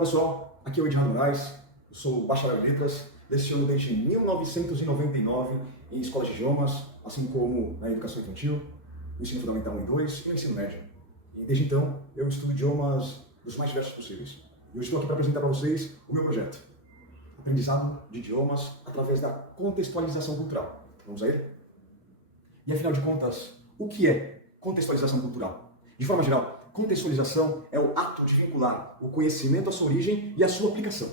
Olá pessoal, aqui é o Edinardo Moraes, eu sou bacharel em letras, leciono desde 1999 em escolas de idiomas, assim como na educação infantil, no ensino fundamental 1 e 2 e no ensino médio. E desde então eu estudo idiomas dos mais diversos possíveis. E eu estou aqui para apresentar para vocês o meu projeto, Aprendizado de Idiomas através da contextualização cultural. Vamos a ele? E afinal de contas, o que é contextualização cultural? De forma geral, contextualização é o ato de vincular o conhecimento à sua origem e à sua aplicação.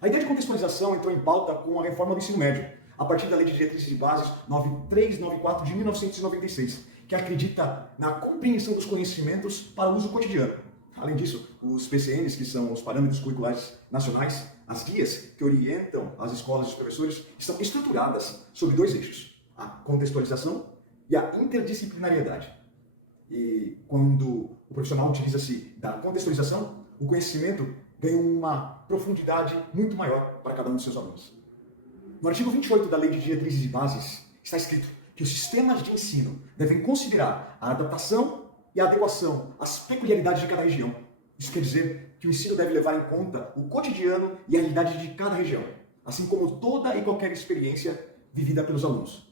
A ideia de contextualização entrou em pauta com a reforma do ensino médio, a partir da Lei de Diretrizes e Bases 9394 de 1996, que acredita na compreensão dos conhecimentos para o uso cotidiano. Além disso, os PCNs, que são os Parâmetros Curriculares Nacionais, as guias que orientam as escolas e os professores, estão estruturadas sobre dois eixos: a contextualização e a interdisciplinariedade. E quando o profissional utiliza-se da contextualização, o conhecimento ganha uma profundidade muito maior para cada um dos seus alunos. No artigo 28 da Lei de Diretrizes e Bases está escrito que os sistemas de ensino devem considerar a adaptação e a adequação às peculiaridades de cada região. Isso quer dizer que o ensino deve levar em conta o cotidiano e a realidade de cada região, assim como toda e qualquer experiência vivida pelos alunos.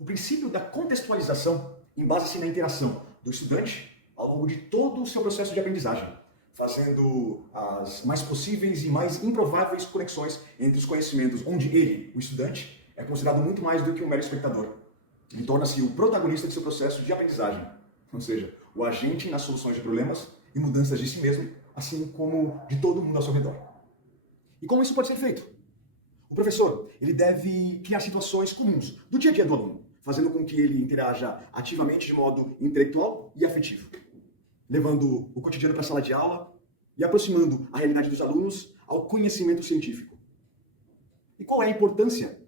O princípio da contextualização embasa-se na interação do estudante ao longo de todo o seu processo de aprendizagem, fazendo as mais possíveis e mais improváveis conexões entre os conhecimentos, onde ele, o estudante, é considerado muito mais do que um mero espectador. Ele torna-se o protagonista de seu processo de aprendizagem, ou seja, o agente nas soluções de problemas e mudanças de si mesmo, assim como de todo mundo ao seu redor. E como isso pode ser feito? O professor, ele deve criar situações comuns do dia a dia do aluno, fazendo com que ele interaja ativamente de modo intelectual e afetivo, levando o cotidiano para a sala de aula e aproximando a realidade dos alunos ao conhecimento científico. E qual é a importância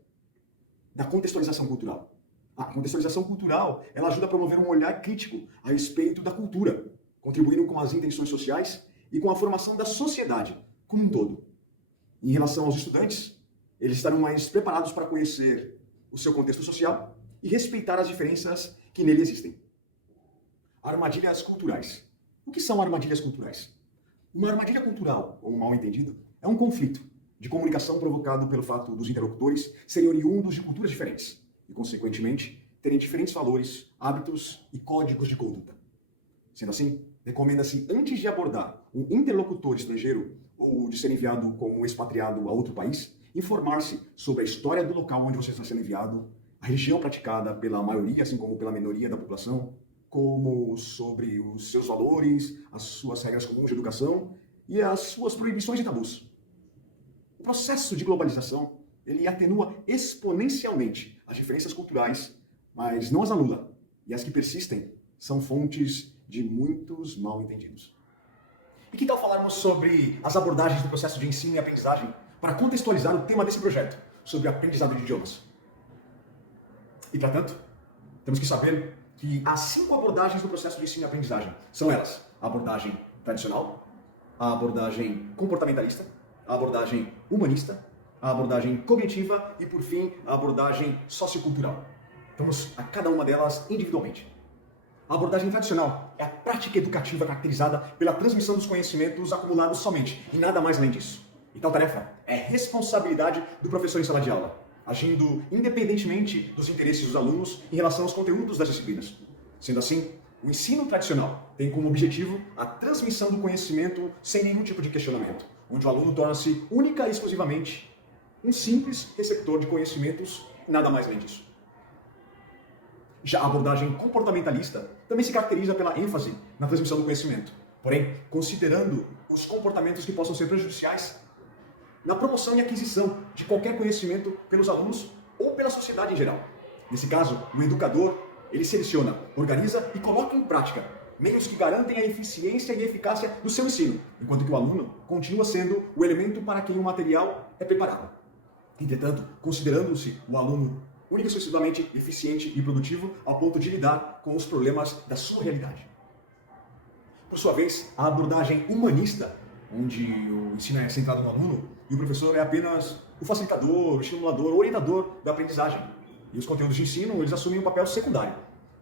da contextualização cultural? A contextualização cultural, ela ajuda a promover um olhar crítico a respeito da cultura, contribuindo com as intenções sociais e com a formação da sociedade como um todo. Em relação aos estudantes, eles estarão mais preparados para conhecer o seu contexto social e respeitar as diferenças que nele existem. Armadilhas culturais. O que são armadilhas culturais? Uma armadilha cultural, ou um mal-entendido, é um conflito de comunicação provocado pelo fato dos interlocutores serem oriundos de culturas diferentes e, consequentemente, terem diferentes valores, hábitos e códigos de conduta. Sendo assim, recomenda-se, antes de abordar um interlocutor estrangeiro ou de ser enviado como expatriado a outro país, informar-se sobre a história do local onde você está sendo enviado, a religião praticada pela maioria, assim como pela minoria da população, como sobre os seus valores, as suas regras comuns de educação e as suas proibições e tabus. O processo de globalização, ele atenua exponencialmente as diferenças culturais, mas não as anula, e as que persistem são fontes de muitos mal-entendidos. E que tal falarmos sobre as abordagens do processo de ensino e aprendizagem para contextualizar o tema desse projeto, sobre aprendizado de idiomas? E, para tanto, temos que saber que há 5 abordagens do processo de ensino e aprendizagem. São elas: a abordagem tradicional, a abordagem comportamentalista, a abordagem humanista, a abordagem cognitiva e, por fim, a abordagem sociocultural. Vamos a cada uma delas individualmente. A abordagem tradicional é a prática educativa caracterizada pela transmissão dos conhecimentos acumulados somente, e nada mais além disso. E tal tarefa é responsabilidade do professor em sala de aula, agindo independentemente dos interesses dos alunos em relação aos conteúdos das disciplinas. Sendo assim, o ensino tradicional tem como objetivo a transmissão do conhecimento sem nenhum tipo de questionamento, onde o aluno torna-se única e exclusivamente um simples receptor de conhecimentos e nada mais além disso. Já a abordagem comportamentalista também se caracteriza pela ênfase na transmissão do conhecimento, porém, considerando os comportamentos que possam ser prejudiciais na promoção e aquisição de qualquer conhecimento pelos alunos ou pela sociedade em geral. Nesse caso, o educador, ele seleciona, organiza e coloca em prática meios que garantem a eficiência e eficácia do seu ensino, enquanto que o aluno continua sendo o elemento para quem o material é preparado. Entretanto, considerando-se o aluno única e exclusivamente eficiente e produtivo ao ponto de lidar com os problemas da sua realidade. Por sua vez, a abordagem humanista, onde o ensino é centrado no aluno e o professor é apenas o facilitador, o estimulador, o orientador da aprendizagem. E os conteúdos de ensino, eles assumem um papel secundário,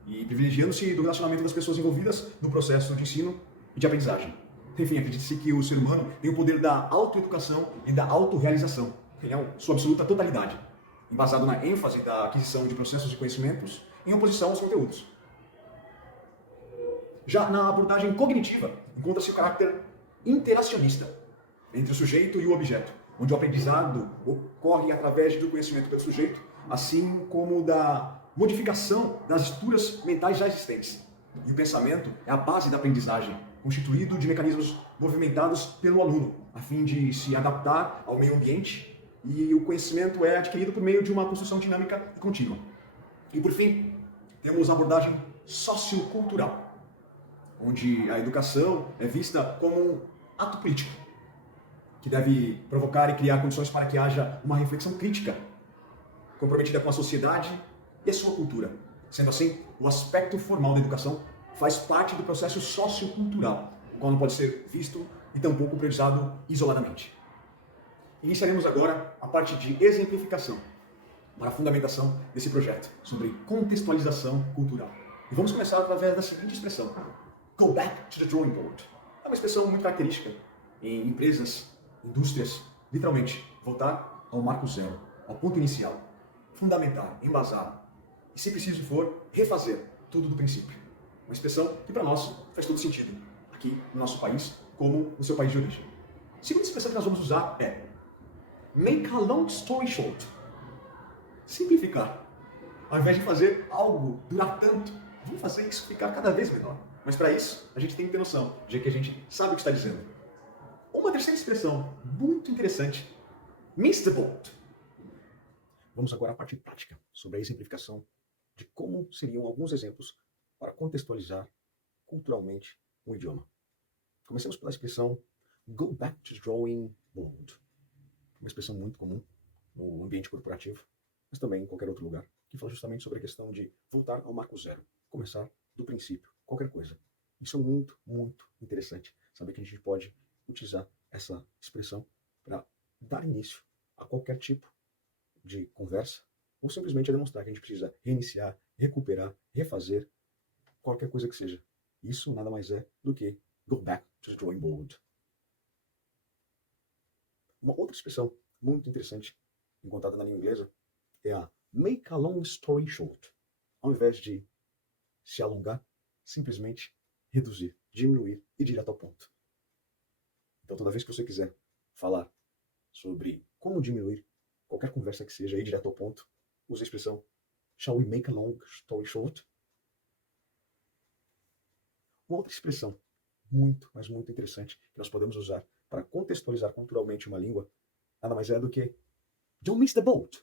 e privilegiando-se do relacionamento das pessoas envolvidas no processo de ensino e de aprendizagem. Enfim, acredita-se que o ser humano tem o poder da autoeducação e da autorrealização, em sua absoluta totalidade, embasado na ênfase da aquisição de processos e conhecimentos em oposição aos conteúdos. Já na abordagem cognitiva, encontra-se o caráter interacionista entre o sujeito e o objeto, onde o aprendizado ocorre através do conhecimento pelo sujeito, assim como da modificação das estruturas mentais já existentes. E o pensamento é a base da aprendizagem, constituído de mecanismos movimentados pelo aluno, a fim de se adaptar ao meio ambiente, e o conhecimento é adquirido por meio de uma construção dinâmica e contínua. E por fim, temos a abordagem sociocultural, onde a educação é vista como um ato político, que deve provocar e criar condições para que haja uma reflexão crítica, comprometida com a sociedade e a sua cultura. Sendo assim, o aspecto formal da educação faz parte do processo sociocultural, o qual não pode ser visto e tampouco priorizado isoladamente. Iniciaremos agora a parte de exemplificação, para a fundamentação desse projeto, sobre contextualização cultural. E vamos começar através da seguinte expressão: go back to the drawing board. É uma expressão muito característica em empresas, indústrias, literalmente, voltar ao marco zero, ao ponto inicial, fundamentar, embasar, e se preciso for, refazer tudo do princípio. Uma expressão que para nós faz todo sentido, aqui no nosso país, como no seu país de origem. A segunda expressão que nós vamos usar é make a long story short. Simplificar. Ao invés de fazer algo durar tanto, vamos fazer isso ficar cada vez menor. Mas para isso, a gente tem que ter noção de que a gente sabe o que está dizendo. Uma terceira expressão muito interessante, miss the boat. Vamos agora à parte prática, sobre a exemplificação de como seriam alguns exemplos para contextualizar culturalmente um idioma. Comecemos pela expressão go back to drawing board. Uma expressão muito comum no ambiente corporativo, mas também em qualquer outro lugar, que fala justamente sobre a questão de voltar ao marco zero, começar do princípio, qualquer coisa. Isso é muito, muito interessante, saber que a gente pode utilizar essa expressão para dar início a qualquer tipo de conversa, ou simplesmente a demonstrar que a gente precisa reiniciar, recuperar, refazer, qualquer coisa que seja. Isso nada mais é do que go back to the drawing board. Uma outra expressão muito interessante, encontrada na língua inglesa, é a make a long story short. Ao invés de se alongar, simplesmente reduzir, diminuir e ir direto ao ponto. Então, toda vez que você quiser falar sobre como diminuir qualquer conversa que seja, ir direto ao ponto, use a expressão shall we make a long story short? Uma outra expressão muito, mas muito interessante que nós podemos usar para contextualizar culturalmente uma língua nada mais é do que don't miss the boat.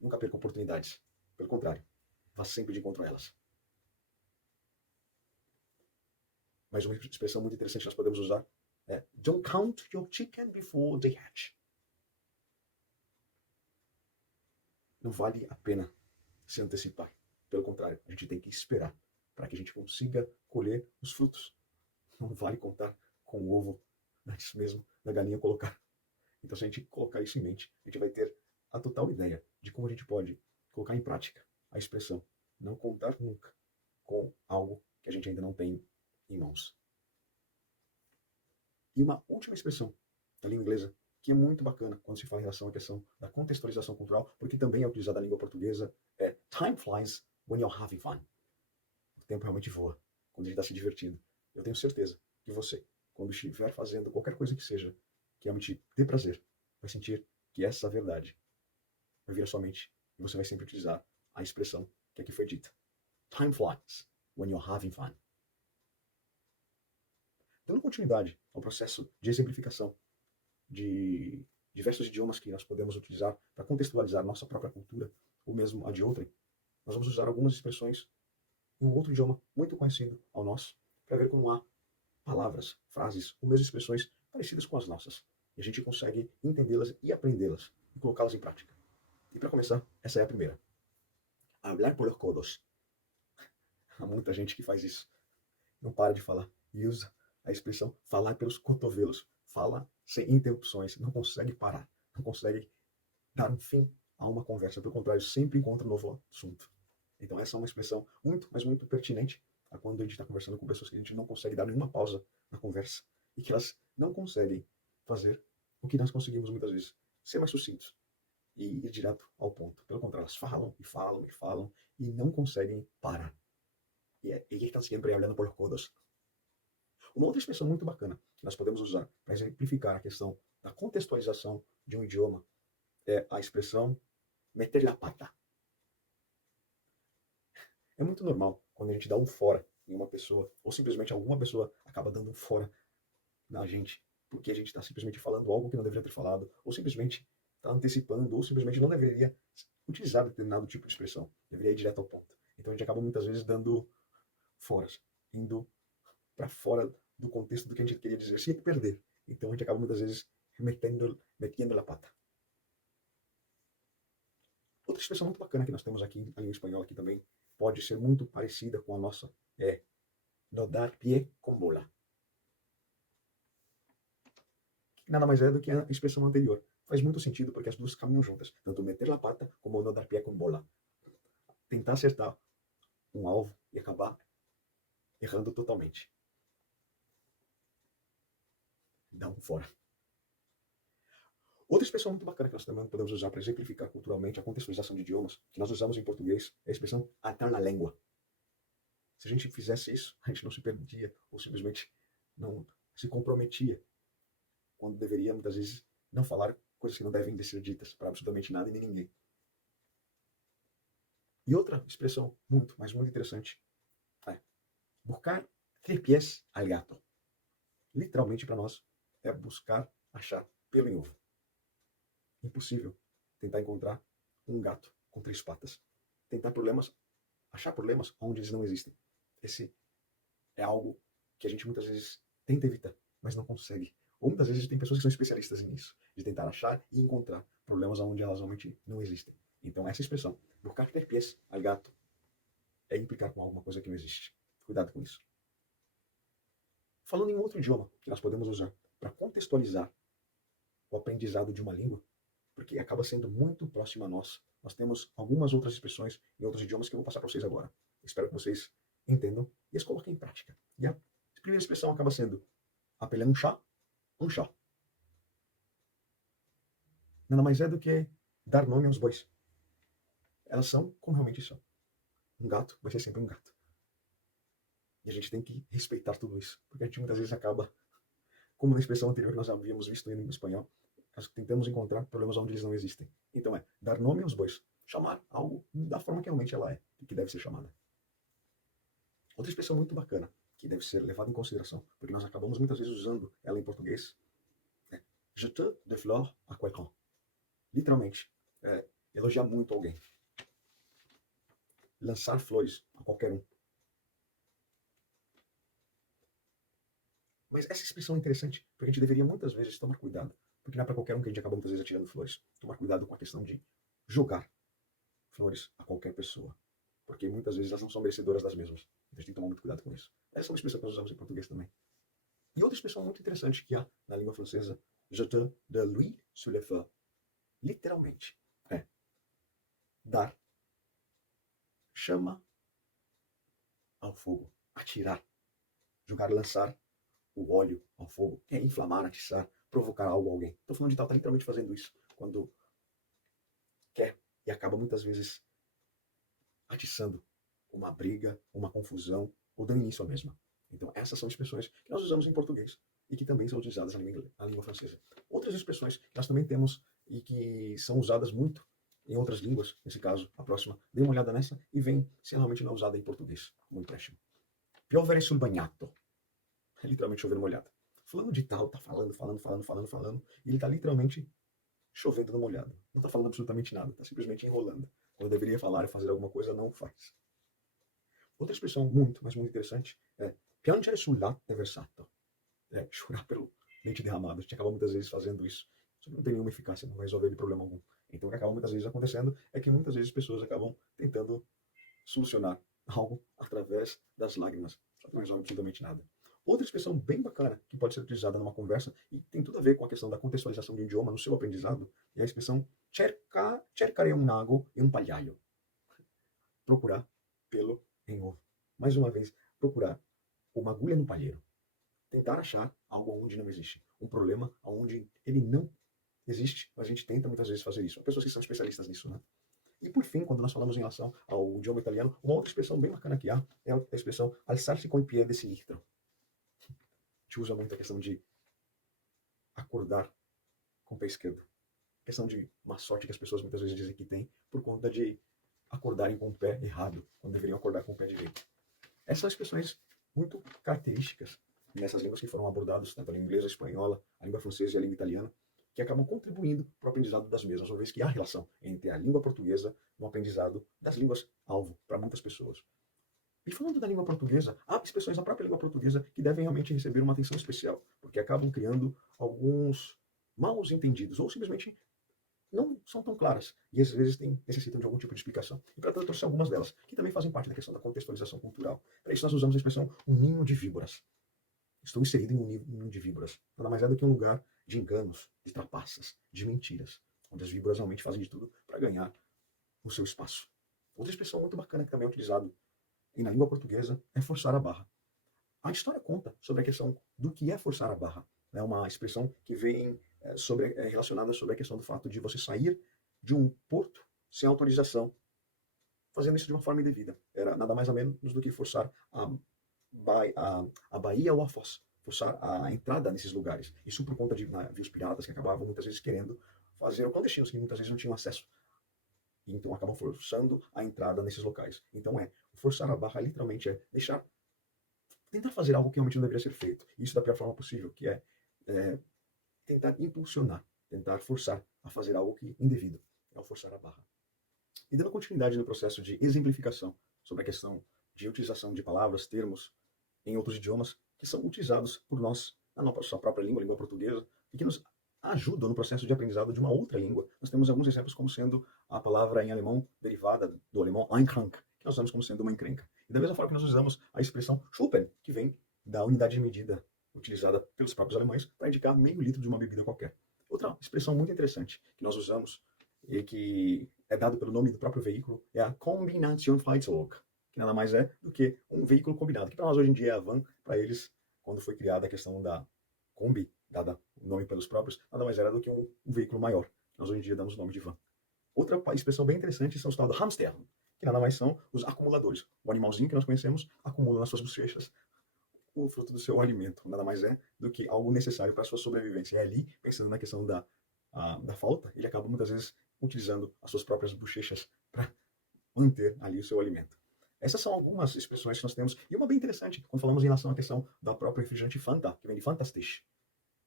Nunca perca oportunidades. Pelo contrário, vá sempre de encontro a elas. Mais uma expressão muito interessante que nós podemos usar é don't count your chicken before they hatch. Não vale a pena se antecipar. Pelo contrário, a gente tem que esperar para que a gente consiga colher os frutos. Não vale contar com o ovo antes mesmo da galinha colocar. Então, se a gente colocar isso em mente, a gente vai ter a total ideia de como a gente pode colocar em prática a expressão não contar nunca com algo que a gente ainda não tem em mãos. E uma última expressão da língua inglesa que é muito bacana quando se fala em relação à questão da contextualização cultural, porque também é utilizada na língua portuguesa, é time flies when you're having fun. O tempo realmente voa quando a gente está se divertindo. Eu tenho certeza que você, quando estiver fazendo qualquer coisa que seja que realmente dê prazer, vai sentir que essa verdade vai vir à sua mente e você vai sempre utilizar a expressão que aqui foi dita. Time flies when you're having fun. Dando continuidade ao processo de exemplificação de diversos idiomas que nós podemos utilizar para contextualizar nossa própria cultura, ou mesmo a de outrem, nós vamos usar algumas expressões em um outro idioma muito conhecido ao nosso, para ver como há palavras, frases ou mesmo expressões parecidas com as nossas. E a gente consegue entendê-las e aprendê-las e colocá-las em prática. E para começar, essa é a primeira. Hablar por los codos. Há muita gente que faz isso. Não para de falar e usa a expressão falar pelos cotovelos. Fala sem interrupções, não consegue parar, não consegue dar um fim a uma conversa. Pelo contrário, sempre encontra um novo assunto. Então essa é uma expressão muito, mas muito pertinente a quando a gente está conversando com pessoas que a gente não consegue dar nenhuma pausa na conversa e que elas não conseguem fazer o que nós conseguimos muitas vezes, ser mais sucintos e ir direto ao ponto. Pelo contrário, elas falam e falam e falam e não conseguem parar. E estão sempre olhando por codos. Uma outra expressão muito bacana que nós podemos usar para exemplificar a questão da contextualização de um idioma é a expressão meter la pata. É muito normal quando a gente dá um fora em uma pessoa, ou simplesmente alguma pessoa acaba dando um fora na gente, porque a gente está simplesmente falando algo que não deveria ter falado, ou simplesmente está antecipando, ou simplesmente não deveria utilizar determinado tipo de expressão, deveria ir direto ao ponto. Então a gente acaba muitas vezes dando foras, indo para fora do contexto do que a gente queria dizer, sem perder. Então a gente acaba muitas vezes metendo a pata. Outra expressão muito bacana que nós temos aqui, a língua espanhola aqui também, pode ser muito parecida com a nossa, é no dar pie com bola. Que nada mais é do que a expressão anterior. Faz muito sentido porque as duas caminham juntas, tanto meter la pata como no dar pie com bola. Tentar acertar um alvo e acabar errando totalmente. Dá um fora. Outra expressão muito bacana que nós também podemos usar para exemplificar culturalmente a contextualização de idiomas, que nós usamos em português, é a expressão atar na língua. Se a gente fizesse isso, a gente não se perdia, ou simplesmente não se comprometia, quando deveria, muitas vezes, não falar coisas que não devem ser ditas para absolutamente nada e nem ninguém. E outra expressão muito, mas muito interessante é buscar tres pies al gato. Literalmente, para nós, é buscar achar pelo em ovo. Impossível tentar encontrar um gato com 3 patas. Achar problemas onde eles não existem. Esse é algo que a gente muitas vezes tenta evitar, mas não consegue. Ou muitas vezes tem pessoas que são especialistas nisso, de tentar achar e encontrar problemas onde elas realmente não existem. Então essa expressão, buscar ter pies al gato, é implicar com alguma coisa que não existe. Cuidado com isso. Falando em outro idioma que nós podemos usar para contextualizar o aprendizado de uma língua, porque acaba sendo muito próximo a nós. Nós temos algumas outras expressões em outros idiomas que eu vou passar para vocês agora. Espero que vocês entendam e as coloquem em prática. E a primeira expressão acaba sendo apelé um chá. Nada mais é do que dar nome aos bois. Elas são como realmente são. Um gato vai ser sempre um gato. E a gente tem que respeitar tudo isso, porque a gente muitas vezes acaba, como na expressão anterior que nós havíamos visto em espanhol, nós tentamos encontrar problemas onde eles não existem. Então é dar nome aos bois, chamar algo da forma que realmente ela é e que deve ser chamada. Outra expressão muito bacana, que deve ser levada em consideração, porque nós acabamos muitas vezes usando ela em português, é jeter des fleurs à quelqu'un. Literalmente, elogiar muito alguém. Lançar flores a qualquer um. Mas essa expressão é interessante, porque a gente deveria muitas vezes tomar cuidado, porque não é para qualquer um que a gente acaba muitas vezes atirando flores. Tomar cuidado com a questão de jogar flores a qualquer pessoa, porque muitas vezes elas não são merecedoras das mesmas. Então a gente tem que tomar muito cuidado com isso. Essa é uma expressão que nós usamos em português também. E outra expressão muito interessante que há na língua francesa, jeter de l'huile sur le feu. Literalmente, é dar chama ao fogo, atirar, jogar, lançar o óleo ao fogo, é inflamar, atiçar, provocar algo a alguém. Estou falando de tal, está literalmente fazendo isso quando quer e acaba muitas vezes atiçando uma briga, uma confusão ou dando início à mesma. Então essas são expressões que nós usamos em português e que também são utilizadas na língua francesa. Outras expressões que nós também temos e que são usadas muito em outras línguas, nesse caso, a próxima, dê uma olhada nessa e vem se realmente não é usada em português, como empréstimo. Piovere sul bagnato. É literalmente chover molhado. Fulano de tal tá falando, e ele tá literalmente chovendo no molhado. Não tá falando absolutamente nada, tá simplesmente enrolando. Quando deveria falar e fazer alguma coisa, não faz. Outra expressão muito, mas muito interessante é piangere sul latte versato. É chorar pelo leite derramado. A gente acaba muitas vezes fazendo isso. Só que não tem nenhuma eficácia, não vai resolver problema algum. Então o que acaba muitas vezes acontecendo é que muitas vezes pessoas acabam tentando solucionar algo através das lágrimas. Só que não resolve absolutamente nada. Outra expressão bem bacana que pode ser utilizada numa conversa e tem tudo a ver com a questão da contextualização do idioma no seu aprendizado é a expressão cercare un ago e un pagliaio. Procurar pelo em ovo. Mais uma vez, procurar uma agulha no palheiro. tentar achar algo onde não existe, um problema onde ele não existe, mas a gente tenta muitas vezes fazer isso. Há pessoas que são especialistas nisso, né? E por fim, quando nós falamos em relação ao idioma italiano, uma outra expressão bem bacana que há é a expressão alzarsi con i piedi sinistro. A gente usa muito a questão de acordar com o pé esquerdo. A questão de má sorte que as pessoas muitas vezes dizem que tem por conta de acordarem com o pé errado, quando deveriam acordar com o pé direito. Essas são expressões muito características nessas línguas que foram abordadas, tanto a língua inglesa, a espanhola, a língua francesa e a língua italiana, que acabam contribuindo para o aprendizado das mesmas, uma vez que há relação entre a língua portuguesa no aprendizado das línguas-alvo para muitas pessoas. E falando da língua portuguesa, há expressões na própria língua portuguesa que devem realmente receber uma atenção especial, porque acabam criando alguns maus entendidos, ou simplesmente não são tão claras, e às vezes necessitam de algum tipo de explicação. E para tanto, eu trouxe algumas delas, que também fazem parte da questão da contextualização cultural. Para isso, nós usamos a expressão um ninho de víboras. Estou inserido em um ninho de víboras. Nada mais é do que um lugar de enganos, de trapaças, de mentiras, onde as víboras realmente fazem de tudo para ganhar o seu espaço. Outra expressão muito bacana que também é utilizada na língua portuguesa é forçar a barra. A história conta sobre a questão do que é forçar a barra. É uma expressão que vem relacionada sobre a questão do fato de você sair de um porto sem autorização, fazendo isso de uma forma indevida. Era nada mais ou menos do que forçar a baía ou a foz, forçar a entrada nesses lugares. Isso por conta de navios piratas que acabavam muitas vezes querendo fazer o clandestinos, que muitas vezes não tinham acesso. Então acabam forçando a entrada nesses locais. Então forçar a barra literalmente é tentar fazer algo que realmente não deveria ser feito. Isso da pior forma possível, que é tentar impulsionar, tentar forçar a fazer algo que indevido. É o forçar a barra. E dando continuidade no processo de exemplificação sobre a questão de utilização de palavras, termos em outros idiomas que são utilizados por nós na nossa própria língua, língua portuguesa, e que nos ajudam no processo de aprendizado de uma outra língua. Nós temos alguns exemplos como sendo a palavra em alemão derivada do alemão einkrank, que nós usamos como sendo uma encrenca. E da mesma forma que nós usamos a expressão Schuppen, que vem da unidade de medida utilizada pelos próprios alemães para indicar meio litro de uma bebida qualquer. Outra expressão muito interessante que nós usamos e que é dado pelo nome do próprio veículo é a Kombinationsfahrzeug, que nada mais é do que um veículo combinado, que para nós hoje em dia é a van, para eles, quando foi criada a questão da Kombi, dada o nome pelos próprios, nada mais era do que um veículo maior. Nós hoje em dia damos o nome de van. Outra expressão bem interessante são os tal do hamster, que nada mais são os acumuladores. O animalzinho que nós conhecemos acumula nas suas bochechas o fruto do seu alimento. Nada mais é do que algo necessário para a sua sobrevivência. E ali, pensando na questão da falta, ele acaba muitas vezes utilizando as suas próprias bochechas para manter ali o seu alimento. Essas são algumas expressões que nós temos. E uma bem interessante, quando falamos em relação à questão da própria refrigerante Fanta, que vem de Fantastisch.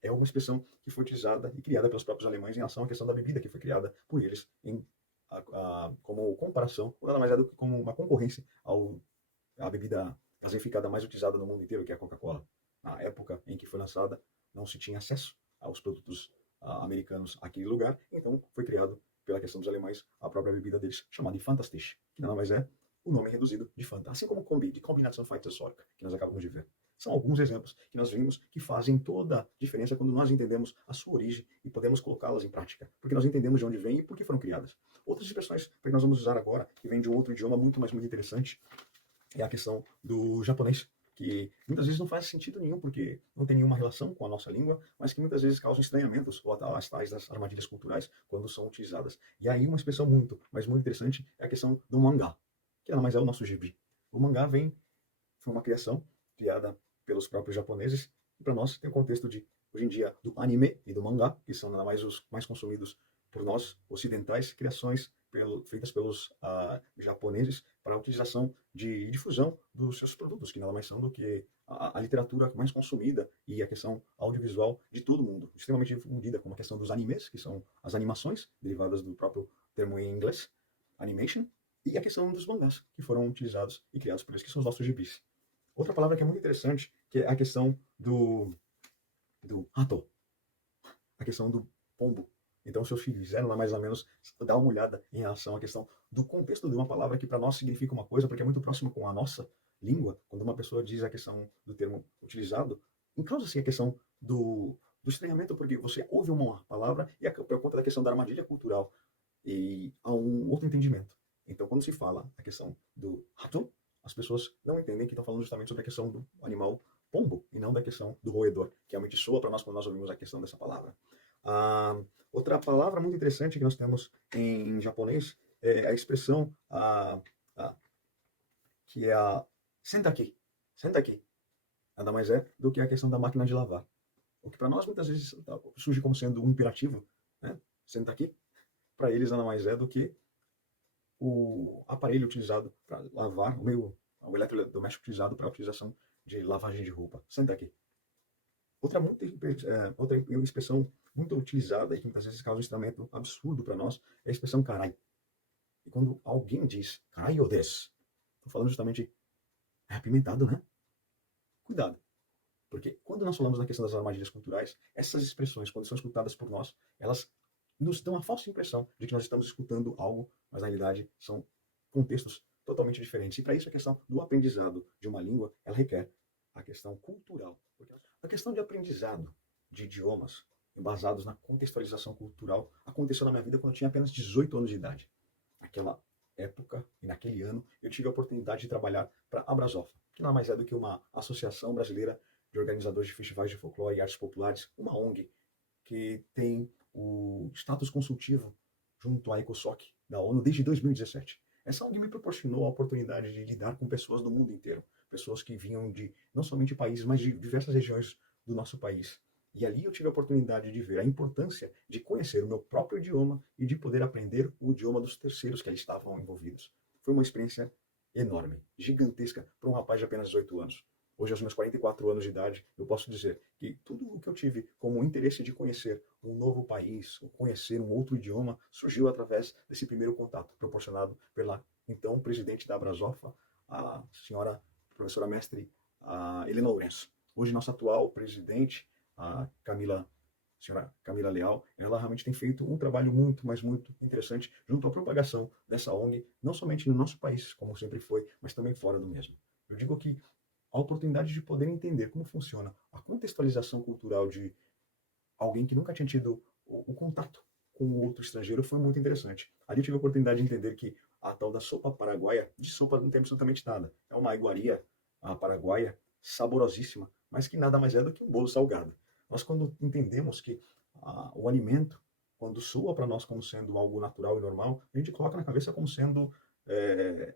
É uma expressão que foi utilizada e criada pelos próprios alemães em relação à questão da bebida, que foi criada por eles como comparação, ou nada mais é do que como uma concorrência à bebida gaseificada mais utilizada no mundo inteiro, que é a Coca-Cola. Na época em que foi lançada, não se tinha acesso aos produtos americanos àquele lugar, então foi criado pela questão dos alemães a própria bebida deles, chamada de Fantastisch, que nada mais é o nome reduzido de Fanta, assim como Kombi, de Combinação Fahrzeug, que nós acabamos de ver. São alguns exemplos que nós vimos que fazem toda a diferença quando nós entendemos a sua origem e podemos colocá-las em prática, porque nós entendemos de onde vêm e por que foram criadas. Outras expressões que nós vamos usar agora, que vem de um outro idioma muito interessante, é a questão do japonês, que muitas vezes não faz sentido nenhum, porque não tem nenhuma relação com a nossa língua, mas que muitas vezes causam estranhamentos, ou as tais das armadilhas culturais, quando são utilizadas. E aí uma expressão muito interessante é a questão do mangá, que nada mais é o nosso gibi. O mangá foi uma criação criada pelos próprios japoneses, e para nós tem o contexto de, hoje em dia, do anime e do mangá, que são nada mais os mais consumidos por nós, ocidentais, criações feitas pelos japoneses para a utilização de difusão dos seus produtos, que nada mais são do que a literatura mais consumida e a questão audiovisual de todo mundo, extremamente difundida, como a questão dos animes, que são as animações, derivadas do próprio termo em inglês, animation, e a questão dos mangás, que foram utilizados e criados por eles, que são os nossos gibis. Outra palavra que é muito interessante, que é a questão do rato, a questão do pombo. Então, se vocês fizeram lá mais ou menos dar uma olhada em relação à questão do contexto de uma palavra que para nós significa uma coisa, porque é muito próximo com a nossa língua, quando uma pessoa diz a questão do termo utilizado, causa-se a questão do estranhamento, porque você ouve uma palavra e por conta da questão da armadilha cultural e há um outro entendimento. Então, quando se fala a questão do rato, as pessoas não entendem que estão falando justamente sobre a questão do animal pombo e não da questão do roedor, que realmente soa para nós quando nós ouvimos a questão dessa palavra. Outra palavra muito interessante que nós temos em japonês é a expressão que é a senta aqui, senta aqui. Nada mais é do que a questão da máquina de lavar. O que para nós muitas vezes surge como sendo um imperativo, né? Senta aqui. Para eles nada mais é do que o aparelho utilizado para lavar, o eletrodoméstico utilizado para a utilização de lavagem de roupa. Senta aqui. Outra expressão muito utilizada e que muitas vezes causa um estranhamento absurdo para nós é a expressão carai. E quando alguém diz carai desu, estou falando justamente é apimentado, né? Cuidado. Porque quando nós falamos da questão das armadilhas culturais, essas expressões, quando são escutadas por nós, elas nos dão a falsa impressão de que nós estamos escutando algo, mas na realidade são contextos totalmente diferentes. E para isso a questão do aprendizado de uma língua, ela requer a questão cultural. Porque a questão de aprendizado de idiomas basados na contextualização cultural aconteceu na minha vida quando eu tinha apenas 18 anos de idade. Naquela época e naquele ano eu tive a oportunidade de trabalhar para a Abrasofa, que nada mais é do que uma associação brasileira de organizadores de festivais de folclore e artes populares, uma ONG que tem o status consultivo junto à ECOSOC da ONU desde 2017. Essa ONG me proporcionou a oportunidade de lidar com pessoas do mundo inteiro, pessoas que vinham de não somente países, mas de diversas regiões do nosso país. E ali eu tive a oportunidade de ver a importância de conhecer o meu próprio idioma e de poder aprender o idioma dos terceiros que ali estavam envolvidos. Foi uma experiência enorme, gigantesca para um rapaz de apenas 18 anos. Hoje, aos meus 44 anos de idade, eu posso dizer que tudo o que eu tive como interesse de conhecer um novo país, conhecer um outro idioma, surgiu através desse primeiro contato proporcionado pela então presidente da Abrasofa, a senhora professora mestre Helena Lourenço. Hoje, nossa atual presidente, a senhora Camila Leal, ela realmente tem feito um trabalho muito, mas muito interessante junto à propagação dessa ONG, não somente no nosso país, como sempre foi, mas também fora do mesmo. Eu digo que a oportunidade de poder entender como funciona a contextualização cultural de alguém que nunca tinha tido o contato com o outro estrangeiro foi muito interessante. Ali eu tive a oportunidade de entender que a tal da sopa paraguaia, de sopa não tem absolutamente nada. É uma iguaria paraguaia, saborosíssima, mas que nada mais é do que um bolo salgado. Nós, quando entendemos que o alimento, quando soa para nós como sendo algo natural e normal, a gente coloca na cabeça como sendo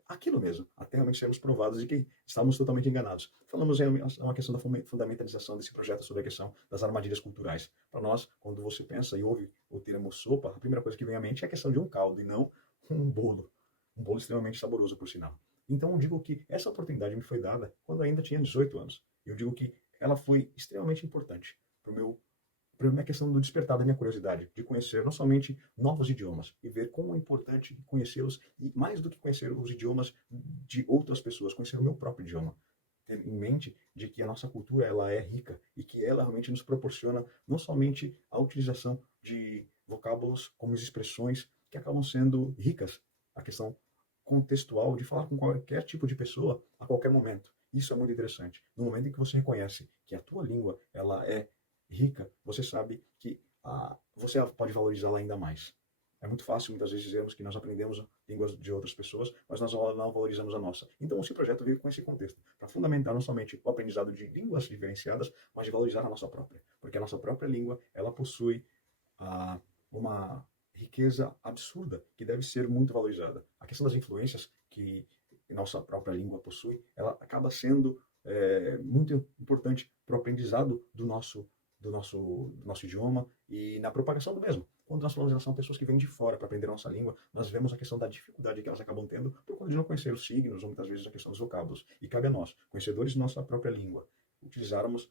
aquilo mesmo, até realmente sermos provados de que estávamos totalmente enganados. Falamos em uma questão da fundamentalização desse projeto sobre a questão das armadilhas culturais. Para nós, quando você pensa e ouve o termo sopa, a primeira coisa que vem à mente é a questão de um caldo e não um bolo. Um bolo extremamente saboroso, por sinal. Então, eu digo que essa oportunidade me foi dada quando eu ainda tinha 18 anos. Eu digo que ela foi extremamente importante para o meu para a questão do despertar da minha curiosidade, de conhecer não somente novos idiomas e ver como é importante conhecê-los e mais do que conhecer os idiomas de outras pessoas, conhecer o meu próprio idioma. Ter em mente de que a nossa cultura ela é rica e que ela realmente nos proporciona não somente a utilização de vocábulos como expressões que acabam sendo ricas, a questão contextual de falar com qualquer tipo de pessoa a qualquer momento. Isso é muito interessante. No momento em que você reconhece que a tua língua ela é rica, você sabe que você pode valorizá-la ainda mais. É muito fácil, muitas vezes, dizermos que nós aprendemos línguas de outras pessoas, mas nós não valorizamos a nossa. Então, esse projeto veio com esse contexto, para fundamentar não somente o aprendizado de línguas diferenciadas, mas de valorizar a nossa própria. Porque a nossa própria língua, ela possui uma riqueza absurda que deve ser muito valorizada. A questão das influências que nossa própria língua possui, ela acaba sendo muito importante para o aprendizado do nosso idioma e na propagação do mesmo. Quando nós falamos em relação a pessoas que vêm de fora para aprender a nossa língua, nós vemos a questão da dificuldade que elas acabam tendo por conta de não conhecer os signos ou muitas vezes a questão dos vocábulos. E cabe a nós, conhecedores de nossa própria língua, utilizarmos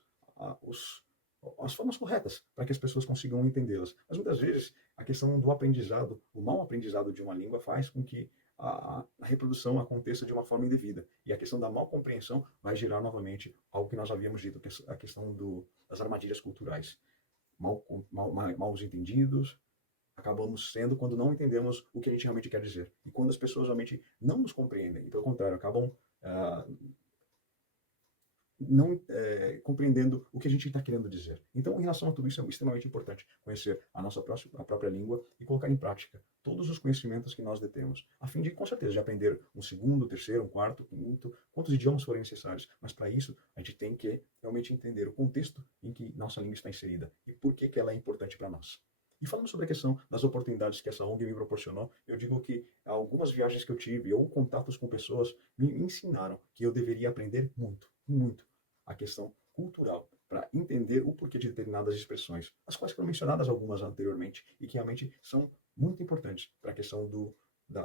as formas corretas para que as pessoas consigam entendê-las. Mas muitas vezes a questão do aprendizado, o mau aprendizado de uma língua faz com que a reprodução aconteça de uma forma indevida. E a questão da mal compreensão vai gerar novamente algo que nós havíamos dito, que é a questão das armadilhas culturais. Mal entendidos, acabamos sendo quando não entendemos o que a gente realmente quer dizer. E quando as pessoas realmente não nos compreendem, e pelo contrário, acabam não compreendendo o que a gente está querendo dizer. Então, em relação a tudo isso, é extremamente importante conhecer a própria língua e colocar em prática todos os conhecimentos que nós detemos, a fim de, com certeza, de aprender um segundo, terceiro, um quarto, quinto, quantos idiomas forem necessários. Mas para isso, a gente tem que realmente entender o contexto em que nossa língua está inserida e por que ela é importante para nós. E falando sobre a questão das oportunidades que essa ONG me proporcionou, eu digo que algumas viagens que eu tive ou contatos com pessoas me ensinaram que eu deveria aprender muito, muito a questão cultural para entender o porquê de determinadas expressões, as quais foram mencionadas algumas anteriormente e que realmente são muito importantes para a questão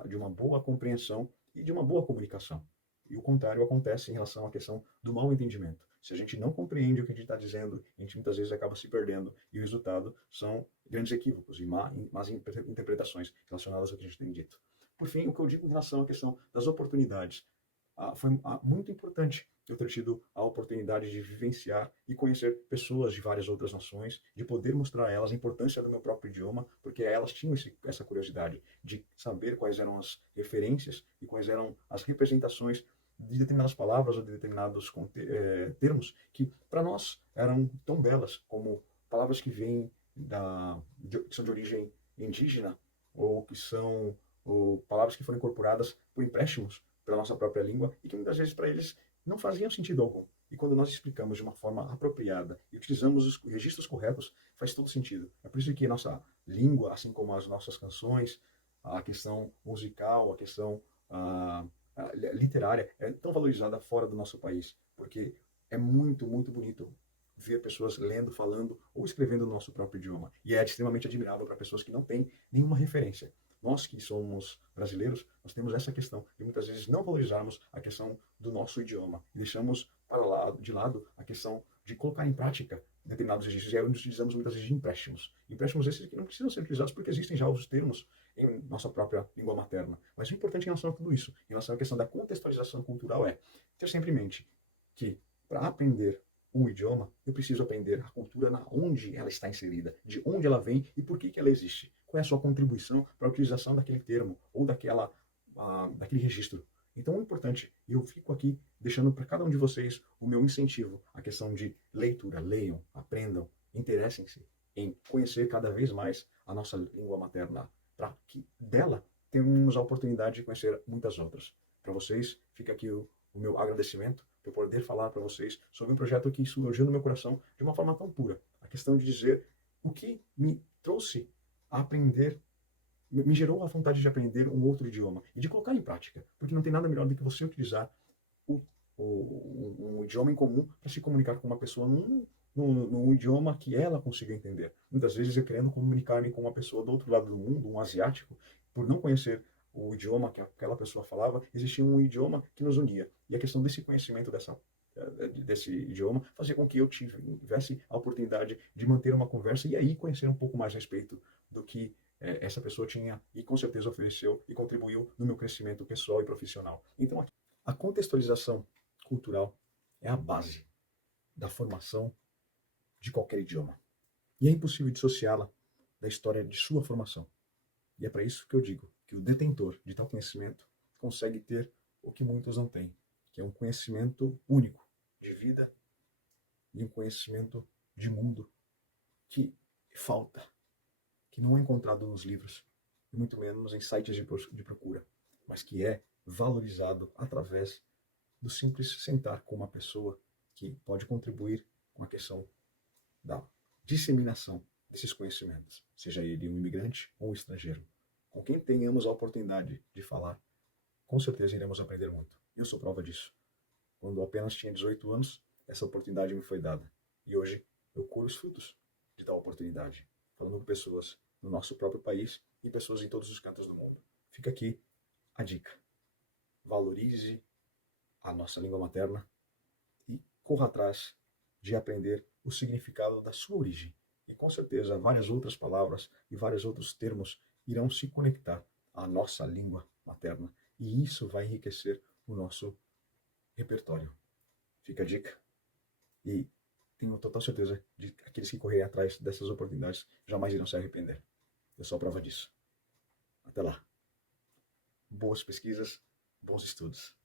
de uma boa compreensão e de uma boa comunicação. E o contrário acontece em relação à questão do mal entendimento. Se a gente não compreende o que a gente está dizendo, a gente muitas vezes acaba se perdendo e o resultado são grandes equívocos e más interpretações relacionadas ao que a gente tem dito. Por fim, o que eu digo em relação à questão das oportunidades. Foi muito importante eu ter tido a oportunidade de vivenciar e conhecer pessoas de várias outras nações, de poder mostrar a elas a importância do meu próprio idioma, porque elas tinham essa curiosidade de saber quais eram as referências e quais eram as representações de determinadas palavras ou de determinados termos que para nós eram tão belas como palavras que vêm que são de origem indígena ou que são ou palavras que foram incorporadas por empréstimos pela nossa própria língua e que muitas vezes para eles não faziam sentido algum. E quando nós explicamos de uma forma apropriada e utilizamos os registros corretos, faz todo sentido. É por isso que a nossa língua, assim como as nossas canções, a questão musical, a questão literária, é tão valorizada fora do nosso país, porque é muito, muito bonito ver pessoas lendo, falando ou escrevendo no nosso próprio idioma. E é extremamente admirável para pessoas que não têm nenhuma referência. Nós que somos brasileiros, nós temos essa questão de muitas vezes não valorizarmos a questão do nosso idioma e deixamos de lado a questão de colocar em prática determinados registros e aí utilizamos muitas vezes de empréstimos. Empréstimos esses que não precisam ser utilizados porque existem já os termos em nossa própria língua materna. Mas o importante em relação a tudo isso, em relação à questão da contextualização cultural é ter sempre em mente que para aprender um idioma, eu preciso aprender a cultura na onde ela está inserida, de onde ela vem e por que ela existe. Qual é a sua contribuição para a utilização daquele termo ou daquele registro. Então, é importante, e eu fico aqui deixando para cada um de vocês o meu incentivo, a questão de leitura. Leiam, aprendam, interessem-se em conhecer cada vez mais a nossa língua materna, para que dela tenhamos a oportunidade de conhecer muitas outras. Para vocês, fica aqui o meu agradecimento por poder falar para vocês sobre um projeto que surgiu no meu coração de uma forma tão pura. A questão de dizer o que me trouxe a aprender, me gerou a vontade de aprender um outro idioma e de colocar em prática, porque não tem nada melhor do que você utilizar um idioma em comum para se comunicar com uma pessoa num idioma que ela consiga entender. Muitas vezes eu querendo comunicar-me com uma pessoa do outro lado do mundo, um asiático, por não conhecer o idioma que aquela pessoa falava, existia um idioma que nos unia. E a questão desse conhecimento desse idioma fazia com que eu tivesse a oportunidade de manter uma conversa e aí conhecer um pouco mais a respeito do que essa pessoa tinha e com certeza ofereceu e contribuiu no meu crescimento pessoal e profissional. Então, a contextualização cultural é a base da formação de qualquer idioma. E é impossível dissociá-la da história de sua formação. E é para isso que eu digo que o detentor de tal conhecimento consegue ter o que muitos não têm, que é um conhecimento único de vida e um conhecimento de mundo que falta, que não é encontrado nos livros, e muito menos em sites de procura, mas que é valorizado através do simples sentar com uma pessoa que pode contribuir com a questão da disseminação desses conhecimentos, seja ele um imigrante ou um estrangeiro. Com quem tenhamos a oportunidade de falar, com certeza iremos aprender muito. E eu sou prova disso. Quando apenas tinha 18 anos, essa oportunidade me foi dada. E hoje eu colho os frutos de tal oportunidade, falando com pessoas no nosso próprio país e pessoas em todos os cantos do mundo. Fica aqui a dica. Valorize a nossa língua materna e corra atrás de aprender o significado da sua origem. E com certeza várias outras palavras e vários outros termos irão se conectar à nossa língua materna e isso vai enriquecer o nosso repertório. Fica a dica e tenho total certeza de que aqueles que correrem atrás dessas oportunidades jamais irão se arrepender. Eu sou a prova disso. Até lá. Boas pesquisas, bons estudos.